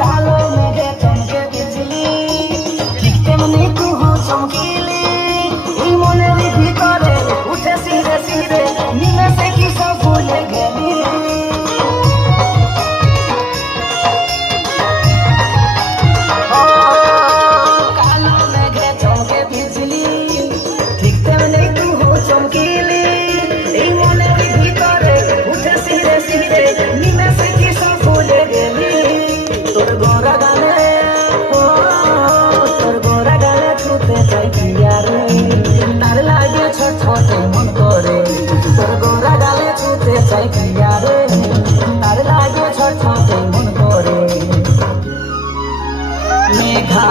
কালো মেঘে চমকে বিজলি, ঠিক তেমনি তুহু চমকিলি। এই মনের ভিতরে উঠে সিরে সিরে নিমেষে কি সব ভুলে গেলি। কালো মেঘে চমকে বিজলি, ঠিক তেমনি তুহু চমকিলি। এই মনের ভিতরে উঠে সিরে সিরে নিমেষে কি সব ভুলে গেলি। তোর গোরা গালে ছুতে চাই পিয়ারে, তার লাগে ছটফটে মন করে। তোর গোরা গালে ছুতে চাই পিয়ারে, তার লাগে ছটফটে মন করে। মেঘা